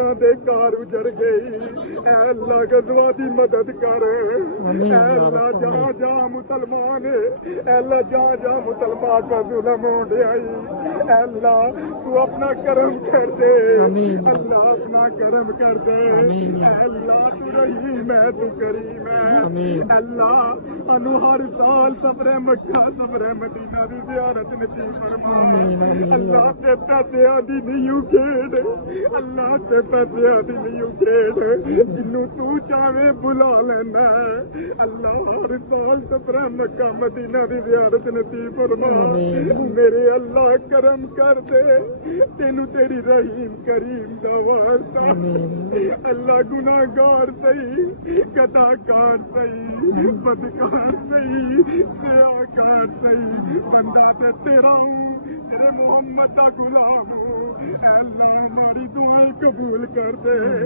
دے کار اجڑ گئی، اے اللہ غزوہ دی مدد کر، اے اللہ جہاں جہاں مسلمان ہے، اے اللہ جہاں جہاں مسلمان کا ظلم ہو گئی، اے اللہ تو اپنا کرم کر دے، اللہ اپنا کرم کر دے، اے اللہ تو رحیم ہے تو کریم ہے، اللہ انو ہر سال سفر مکہ سفر مدینہ دی زیارت نصیب فرما، اللہ تے پیسے دی نہیں کھیڈ، اللہ تے پیسے دی نہیں کھیڈ، جنوں تو چاہے بلا لینا، اللہ ہر سال سفر مکہ مدینہ دی زیارت نصیب فرما، میرے اللہ کرم کر دے، تینوں تیری رحیم کریم دا واسطہ، اللہ گناہگار سہی، قطاکار سہی، بدکار سہی، سیاکار سہی، بندہ تے تیرا ہوں، تیرے محمد دا غلام ہوں، اے اللہ ہماری دعائیں قبول کر دے۔